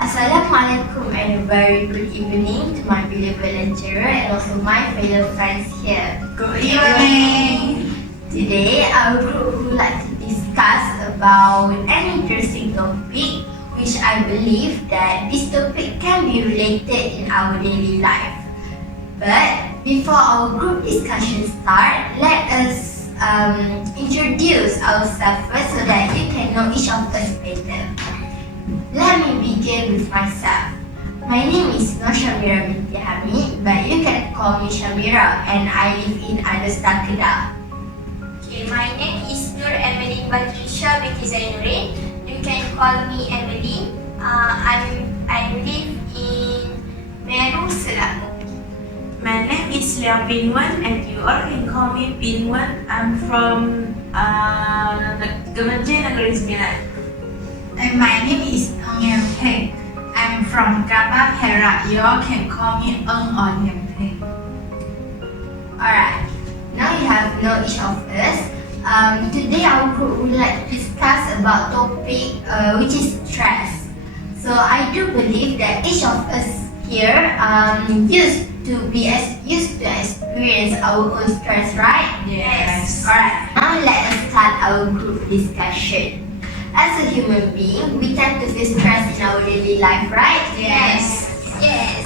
Assalamualaikum and a very good evening to my beloved lecturer and also my fellow friends here. Good evening. Today our group would like to discuss about an interesting topic which I believe that this topic can be related in our daily life. But before our group discussion start, let us introduce ourselves first so that you can know each of us better. Let me begin with myself. My name is Nur Shamira binti Hamid, but you can call me Shamira and I live in Adesta, Kedah. Okay, my name is Nur Emeline Batrisha binti Zainuddin. You can call me Emily. I live in Meru, Selangor. My name is Liang Binwan and you all can call me Binwan. I'm from Kementerian Negeri Sembilan. And my name is Eng Yam Peng. I'm from Gaba, Perak. You all can call me Eng or Yam Peng. Alright, now you have known each of us. Today our group would like to discuss about topic which is stress. So I do believe that each of us here used to experience our own stress, right? Yes. Alright, now let us start our group discussion. As a human being, we tend to feel stress in our daily life, right? Yes.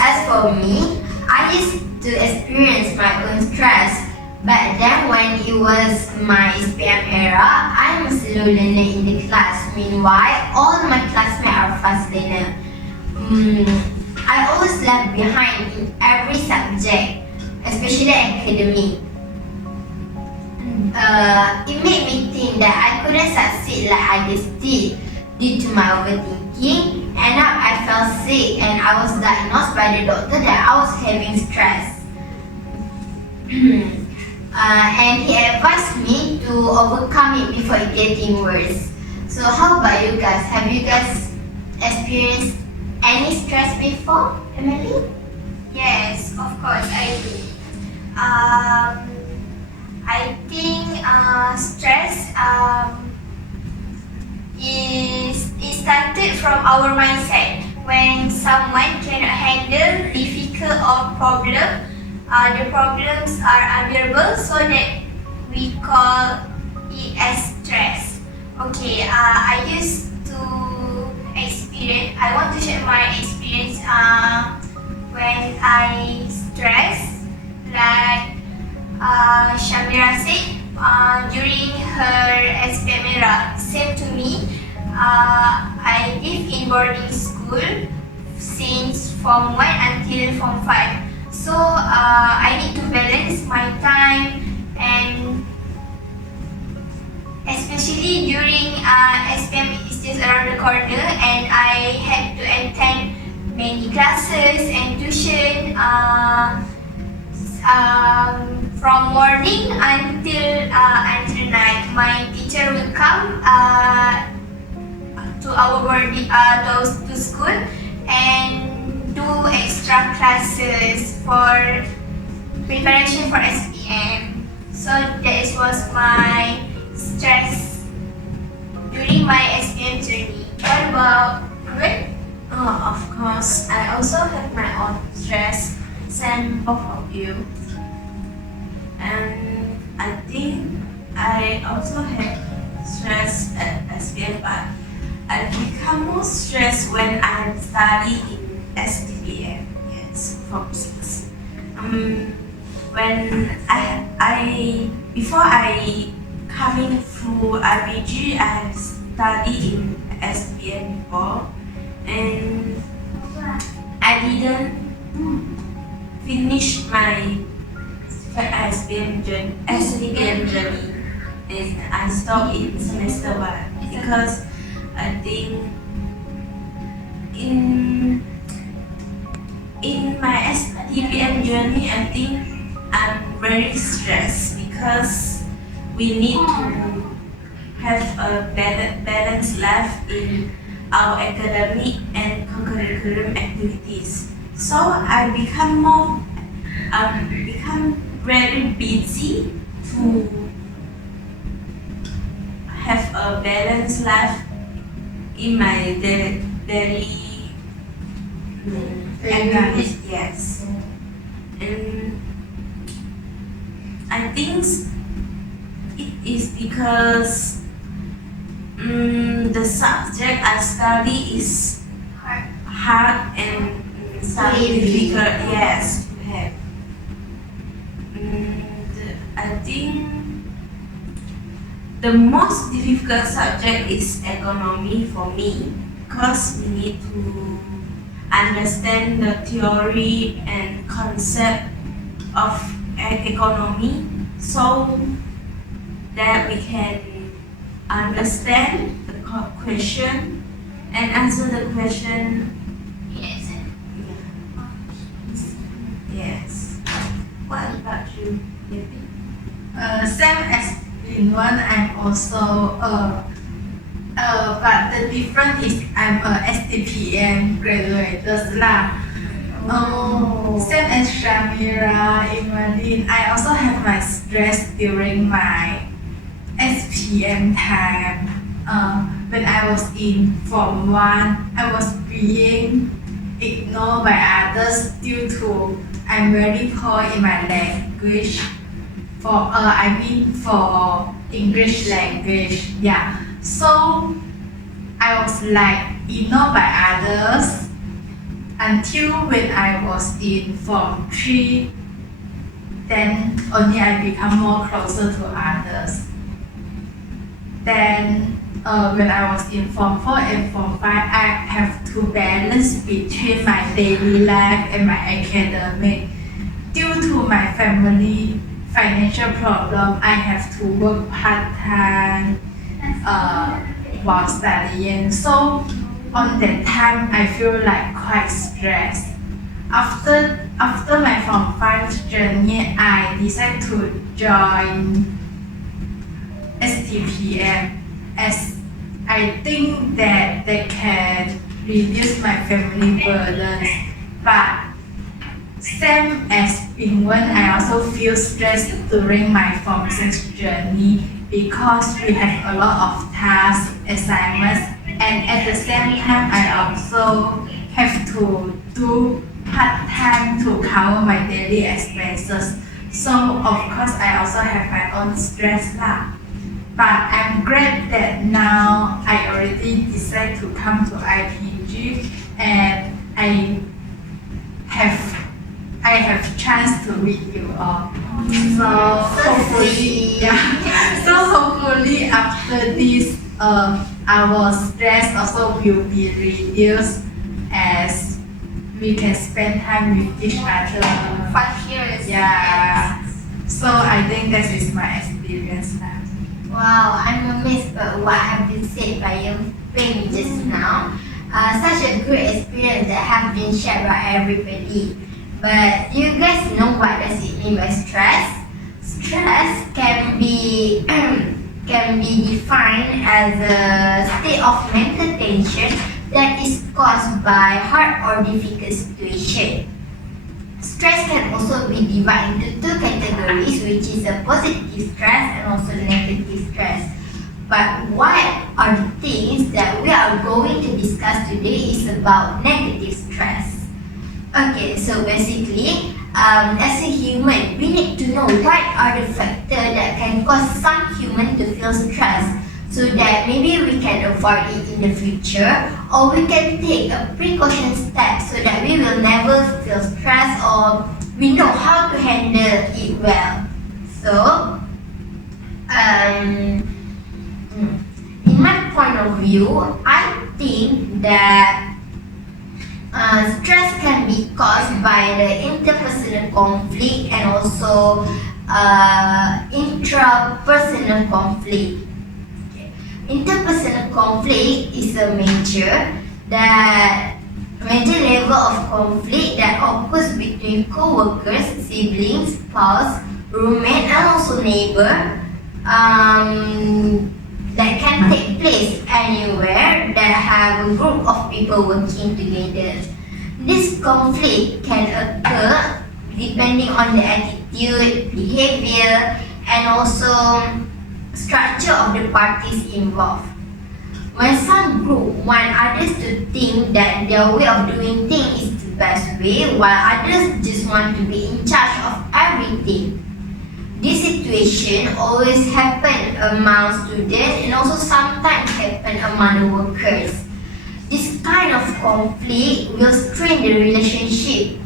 As for me, I used to experience my own stress. But then when it was my SPM era, I'm a slow learner in the class. Meanwhile, all my classmates are fast learner. I always left behind in every subject, especially academic. It made me think that I couldn't succeed like others did due to my overthinking. End up, I fell sick and I was diagnosed by the doctor that I was having stress. And he advised me to overcome it before it getting worse. So how about you guys? Have you guys experienced any stress before, Emily? Yes, of course I do. I think stress is started from our mindset. When someone cannot handle difficult or problem, the problems are unbearable, so that we call it as stress. Okay, I used to experience. I want to share my experience when I stress, like Shamira said, during her SPM era. Same to me. I live in boarding school since Form 1 until Form 5. So I need to balance my time, and especially during SPM is just around the corner and I had to attend many classes and tuition from morning until night. My teacher will come to our boarding to school and do extra classes for preparation for SPM. So that was my stress during my SPM journey. What about you? Of course, I also have my own stress. Same both of you. And I think I also have stress at SPM, but I become more stressed when I study in SDPM. Yes, Form 6. When before I coming through IBG, I studied in SPM before, and I didn't finish my SPM journey, and I stopped in semester 1 because I think in my SPM journey, I think I'm very stressed because we need to have a balance life in our academic and curriculum activities. So I become very busy to have a balanced life in my daily and yes, and I think it is because the subject I study is hard and some Heavy. difficult. Yes, to have. I think the most difficult subject is economy for me because we need to understand the theory and concept of economy so that we can understand the question and answer the question. Yes. Yes. What about you, Debbie? Same as in one, I'm also but the difference is I'm a STPM graduated lah. Same as Shamira, Imadine, I also have my stress during my SPM time. When I was in Form 1, I was being ignored by others due to I'm very poor in my language. For English language, yeah. So I was like ignored by others until when I was in Form 3. Then only I become more closer to others. Then when I was in Form 4 and Form 5, I have to balance between my daily life and my academic. Due to my family financial problem, I have to work part-time while studying. So on that time, I feel like quite stressed. After my Form 5 journey, I decided to join STPM as I think that they can reduce my family burdens. But same as in when I also feel stressed during my Form 6 journey because we have a lot of tasks, assignments, and at the same time I also have to do part-time to cover my daily expenses. So of course I also have my own stress lah. But I'm glad that now I already decided to come to IPG and I have chance to meet you all. So hopefully, yeah. So hopefully after this, our stress also will be reduced as we can spend time with each other. 5 years. Yeah. So I think that is my experience now. Wow, I'm amazed by what have been said by young Peng just now. Such a good experience that have been shared by everybody. But do you guys know what does it mean by stress? Stress can be defined as a state of mental tension that is caused by hard or difficult situation. Stress can also be divided into two categories, which is a positive stress and also negative stress. But what are the things that we are going to discuss today is about negative stress. Okay, so basically, as a human, we need to know what are the factors that can cause some human to feel stressed so that maybe we can avoid it in the future, or we can take a precaution step so that we will never feel stressed or we know how to handle it well. So, in my point of view, I think that stress can be caused by the interpersonal conflict and also intrapersonal conflict. Okay. Interpersonal conflict is a major level of conflict that occurs between co-workers, siblings, spouse, roommate, and also neighbor. That can take place anywhere that have a group of people working together. This conflict can occur depending on the attitude, behavior, and also structure of the parties involved. When some group want others to think that their way of doing things is the best way, while others just want to be in charge of everything. This situation always happen among students and also sometimes happen among the workers. This kind of conflict will strain the relationship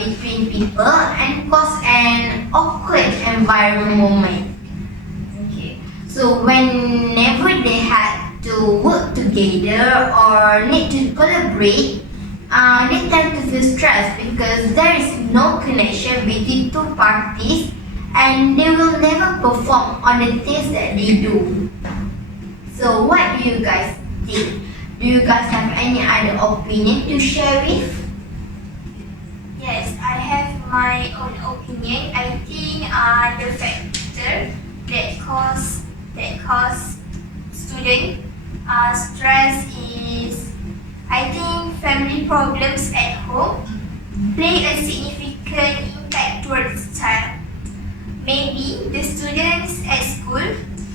between people and cause an awkward environment moment. Okay. So whenever they had to work together or need to collaborate, they tend to feel stressed because there is no connection between two parties and they will never perform on the things that they do. So what do you guys think? Do you guys have any other opinion to share with? Yes, I have my own opinion. I think the factor that cause student stress is, I think, family problems at home play a significant impact towards the child. Maybe the students at school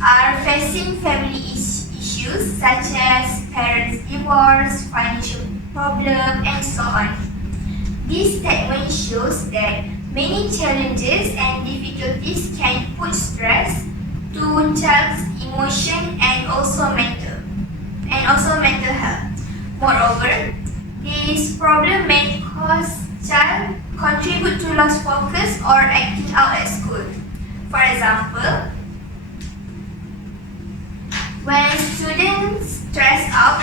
are facing family issues such as parents' divorce, financial problem, and so on. This statement shows that many challenges and difficulties can put stress to child's emotion and also mental health. Moreover, this problem may cause child contribute to lost focus or acting out at school. For example, when students stress out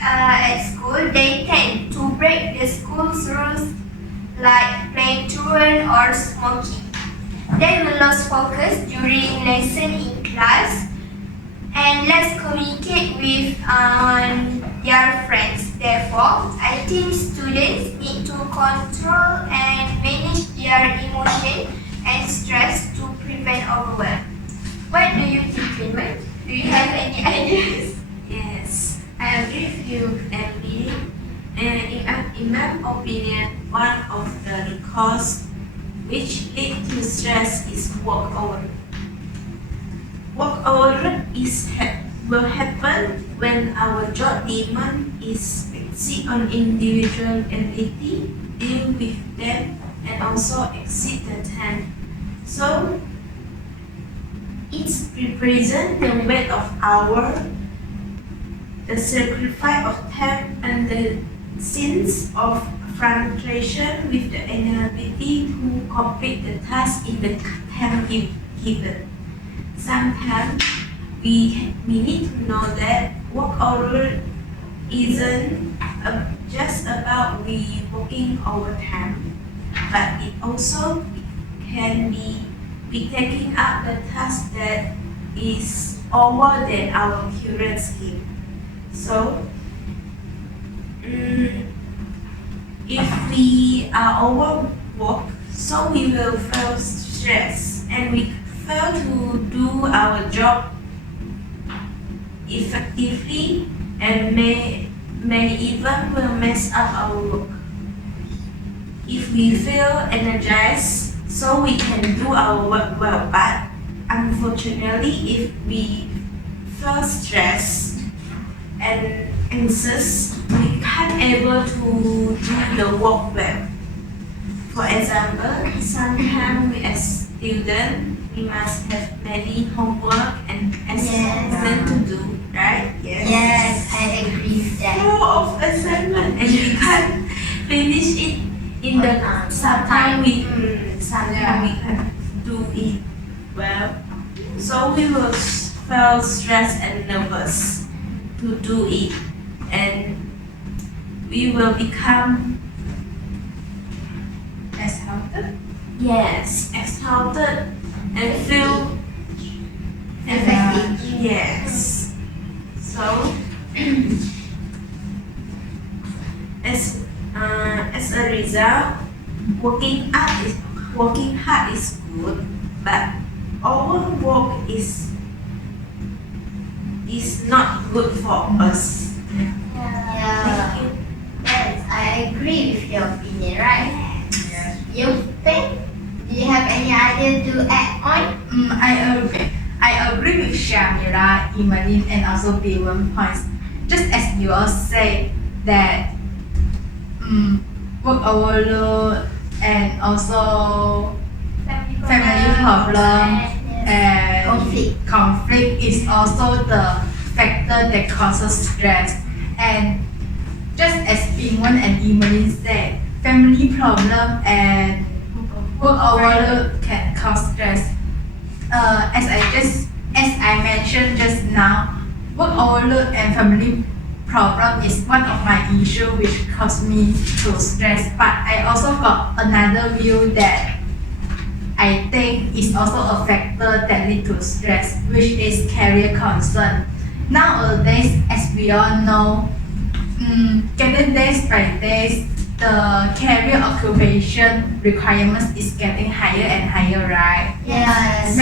at school, they tend to break the school's rules like playing truant or smoking. They will lose focus during lesson in class and less communicate with their friends. Therefore, I think students need to control and manage their emotion and stress to prevent overwhelm. What do you think, Linwood? Do you have any ideas? Yes, I agree with you, Emily. And in my opinion, one of the cause which lead to stress is workover. Workover will happen when our job demand is exceed on individual ability, deal with them, and also exceed the time. So it represents the weight of hour, the sacrifice of time, and the sense of frustration with the inability to complete the task in the time given. Sometimes we need to know that workover isn't just about we working overtime, but it also can be we taking up the task that is over than our current skill. So, if we are overworked, so we will feel stress and we fail to do our job effectively and may even will mess up our work. If we feel energized, so we can do our work well, but unfortunately, if we feel stressed and anxious, we can't able to do the work well. For example, sometimes we as students, we must have many homework and assignment to do, right? Yes, I agree with that. Full of assignment and we can't finish it in the sometimes we can do it well. So we will feel stressed and nervous to do it, and we will become exhausted. yes exhausted and feel Effective. yes. So as a result, working hard is good, but overwork is not good for us. Yeah. Yes, I agree with your opinion, right? Yes. You think? Do you have any idea to add on? I agree with Shamira, Emeline, and also B1 points. Just as you all say that work overload and also family problem and conflict is also the factor that causes stress. And just as Bingwen and Emeline said, family problem and work overload can cause stress. As I mentioned just now, work overload and family problem is one of my issue which caused me to stress. But I also got another view that I think is also a factor that lead to stress, which is career concern. Nowadays, as we all know, getting days by days, the career occupation requirements is getting higher and higher, right? Yes.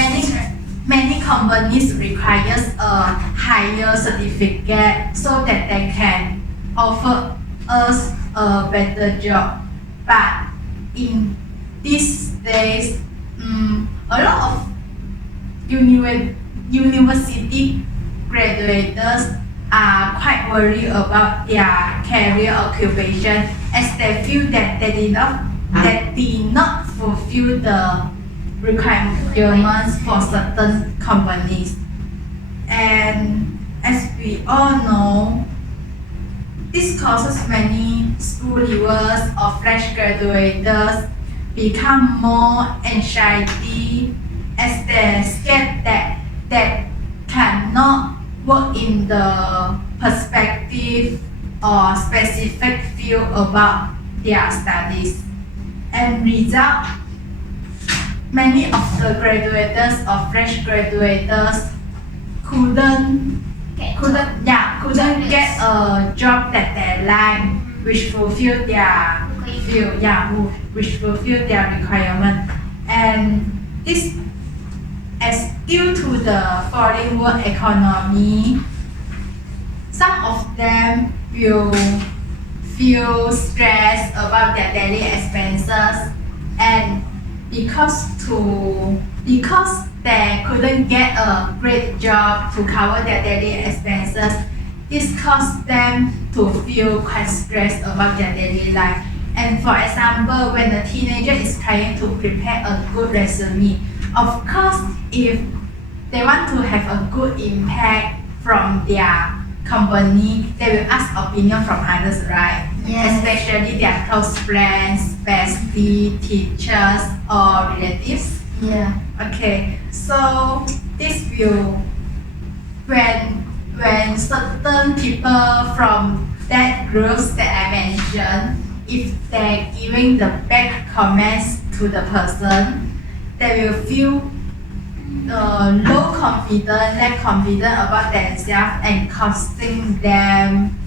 Many companies requires a higher certificate so that they can offer us a better job. But in these days, a lot of university graduates are quite worried about their career occupation as they feel that they did not fulfill the requirements for certain companies. And as we all know, this causes many school leavers or fresh graduates become more anxiety as they scared that they cannot work in the perspective or specific field about their studies. And result, many of the graduates or fresh graduates couldn't get a job that they like, which fulfill their field, which fulfill their requirement. And this as due to the falling world economy, some of them will feel stressed about their daily expenses, and because they couldn't get a great job to cover their daily expenses, this caused them to feel quite stressed about their daily life. And for example, when a teenager is trying to prepare a good resume, of course, if they want to have a good impact from their company, they will ask opinion from others, right? Yes. Especially their close friends, bestie, teachers, or relatives. Yeah. Okay, so this will when certain people from that groups that I mentioned, if they're giving the bad comments to the person, they will feel low confidence, lack confidence about themselves and costing them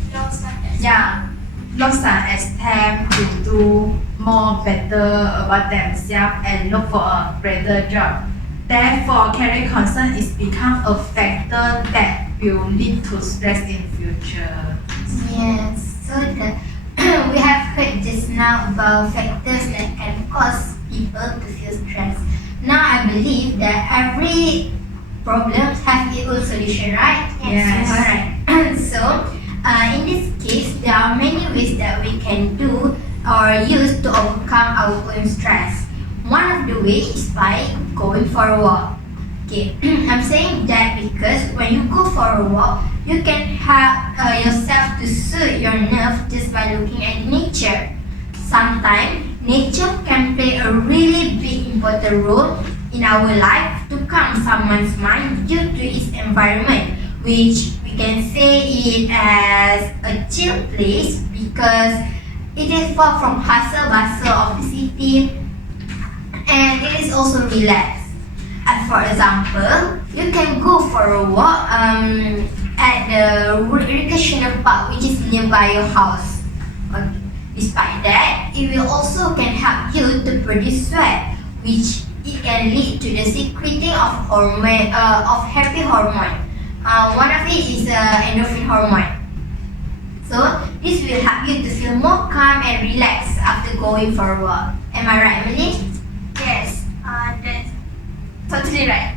lost self-esteem to do more better about themselves and look for a better job. Therefore, career concern is become a factor that will lead to stress in future. Yes. So we have heard just now about factors that can cause people to feel stressed. Now I believe that every problem has its own solution, right? Yes. Alright. So in this case, there are many ways that we can do or use to overcome our own stress. One of the ways is by going for a walk. Okay, I'm saying that because when you go for a walk, you can help yourself to soothe your nerve just by looking at nature. Sometimes nature can play a really big important role in our life to calm someone's mind due to its environment, which we can say it as a chill place because it is far from hustle bustle of the city and it is also relaxed. And for example, you can go for a walk at the recreational park which is nearby your house. Okay. Despite that, it will also can help you to produce sweat, which it can lead to the secreting of hormone of happy hormone. One of it is endorphin hormone. So this will help you to feel more calm and relaxed after going for a walk. Am I right, Emily? Yes, that's totally right.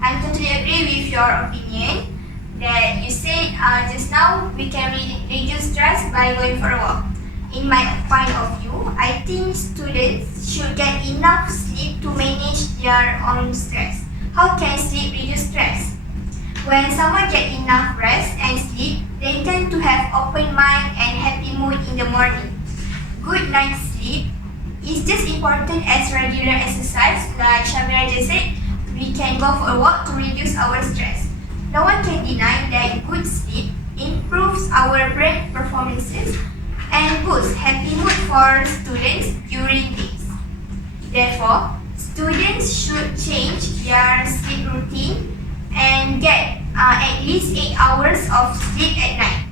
I'm totally actually agree with your opinion that you said just now we can reduce stress by going for a walk. In my point of view, I think students should get enough sleep to manage their own stress. How can sleep reduce stress? When someone gets enough rest and sleep, they tend to have open mind and happy mood in the morning. Good night's sleep is just important as regular exercise. Like Shamira just said, we can go for a walk to reduce our stress. No one can deny that good sleep improves our brain performances and boosts happy mood for students during days. Therefore, students should change their sleep routine and get at least 8 hours of sleep at night.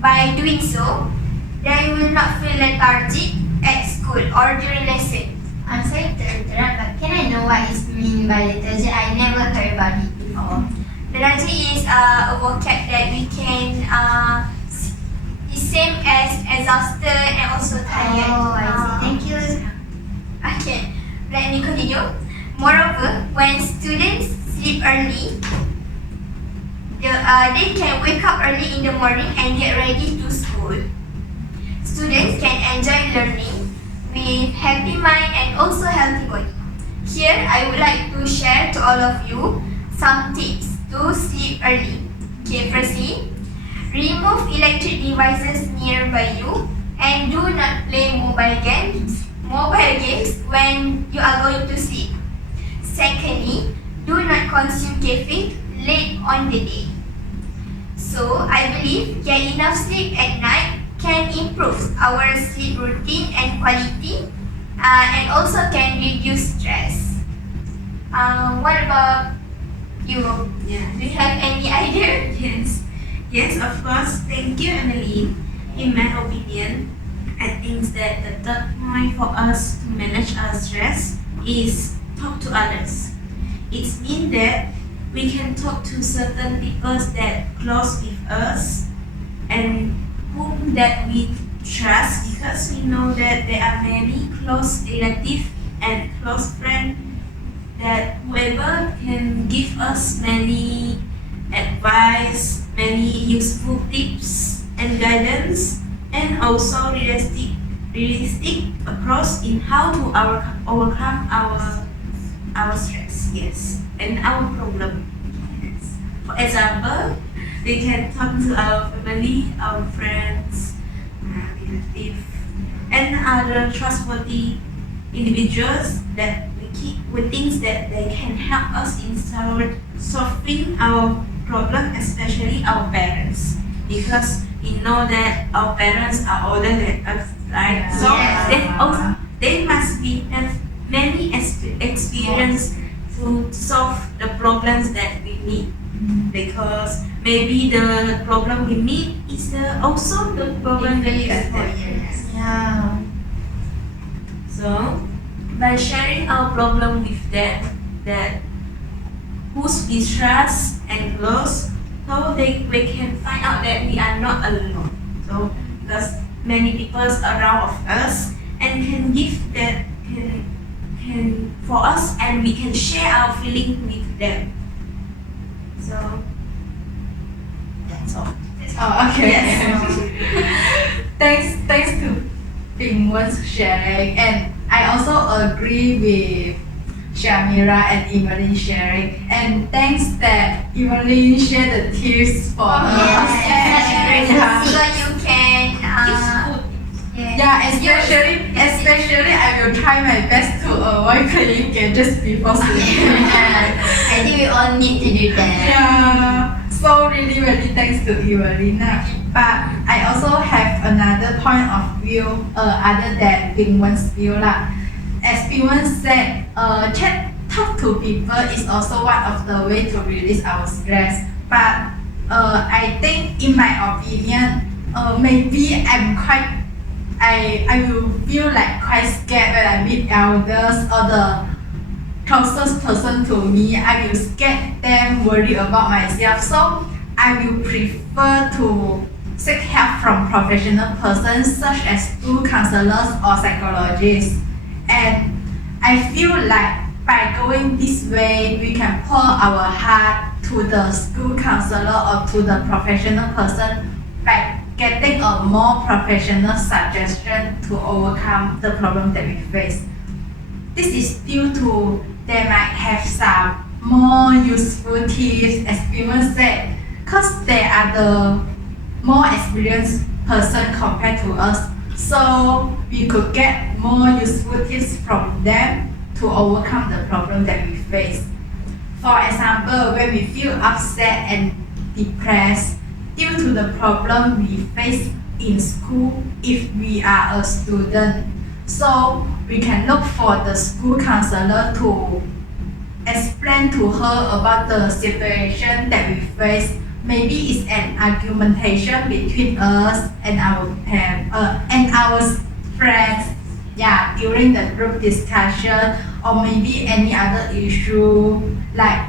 By doing so, they will not feel lethargic at school or during lesson. I'm sorry to interrupt, but can I know what is mean by lethargy? I never heard about it before. Lethargy is a vocab that we can is same as exhausted and also tired. Oh, I see. Thank you. Okay, let me continue. Moreover, when students sleep early, they can wake up early in the morning and get ready to school. Students can enjoy learning with happy mind and also healthy body. Here, I would like to share to all of you some tips to sleep early. Okay, firstly, remove electric devices nearby you and do not play mobile games when you are going to sleep. Secondly, do not consume caffeine late on the day. So, I believe get enough sleep at night can improve our sleep routine and quality and also can reduce stress. What about you? Yeah. Do you have any idea? Yes, of course. Thank you, Emily. In my opinion, I think that the third point for us to manage our stress is talk to others. It means that we can talk to certain people that close with us and whom that we trust, because we know that there are many close relatives and close friends that whoever can give us many advice, many useful tips and guidance, and also realistic approach in how to overcome our stress, yes, and our problem. Yes. For example, we can talk to our family, our friends, relatives, and other trustworthy individuals that we think that they can help us in solving our problem, especially our parents, because we know that our parents are older than us, right? So Yeah. they must have many experience to solve the problems that we meet, because maybe the problem we meet is also the problem that we face. Yeah. So, by sharing our problem with them, that whose we trust and close, so we can find out that we are not alone. So, because many people around of us and can give that can for us, and we can share our feeling with them. So, that's all. Oh, okay. Yes. Thanks to Pingwen's sharing, and I also agree with Shamira and Evelyn sharing, and thanks that Evelyn shared the tips for us. Yes. So you can Yeah, especially I will try my best to avoid playing games just before sleeping. I think we all need to do that. Yeah, so really thanks to Evelina. But I also have another point of view other than Pingwen's view lah. As Pingwen said, talk to people is also one of the way to release our stress. But I think in my opinion, maybe I will feel like quite scared when I meet elders or the closest person to me. I will scared them, worry about myself. So I will prefer to seek help from professional persons such as school counselors or psychologists. And I feel like by going this way, we can pour our heart to the school counselor or to the professional person by getting a more professional suggestion to overcome the problem that we face. This is due to they might have some more useful tips, as people said, because they are the more experienced person compared to us. So we could get more useful tips from them to overcome the problem that we face. For example, when we feel upset and depressed due to the problem we face in school if we are a student, so we can look for the school counselor to explain to her about the situation that we face. Maybe it's an argumentation between us and our friends, yeah, during the group discussion, or maybe any other issue like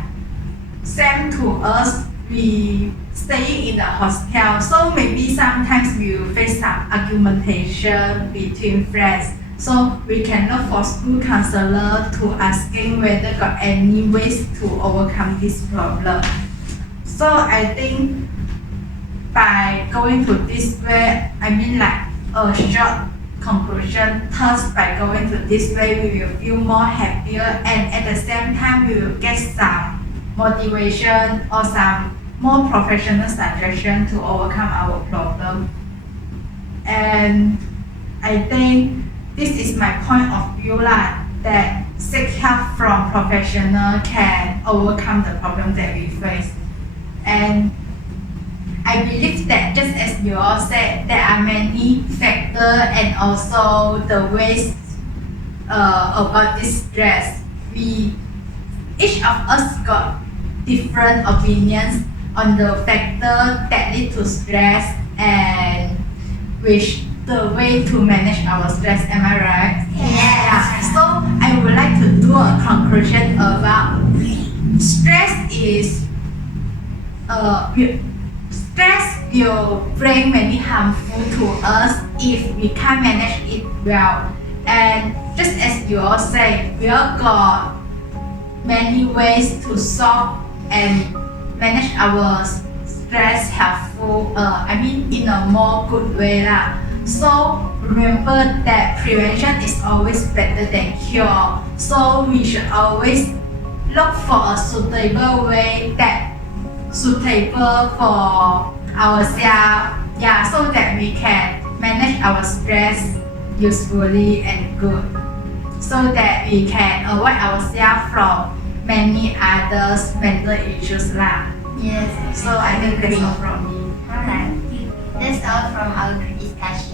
same to us. We staying in the hostel, so maybe sometimes we will face some argumentation between friends. So we can look for school counselor to asking whether got any ways to overcome this problem. So I think by going to this way, I mean like a short conclusion, thus by going to this way we will feel more happier, and at the same time we will get some motivation or some more professional suggestion to overcome our problem. And I think this is my point of view lah, that seek help from professional can overcome the problem that we face. And I believe that just as you all said, there are many factors and also the ways about this stress. Each of us got different opinions on the factor that lead to stress and which the way to manage our stress. Am I right? Yes. Yeah. So I would like to do a conclusion about stress is stress will bring many harmful to us if we can't manage it well. And just as you all say, we all got many ways to solve and manage our stress helpful, in a more good way lah. So remember that prevention is always better than cure. So we should always look for a suitable way that suitable for ourselves, yeah, so that we can manage our stress usefully and good, so that we can avoid ourselves from many others mental issues lah. Yes. So I think that's all from me. Alright. That's all from our discussion.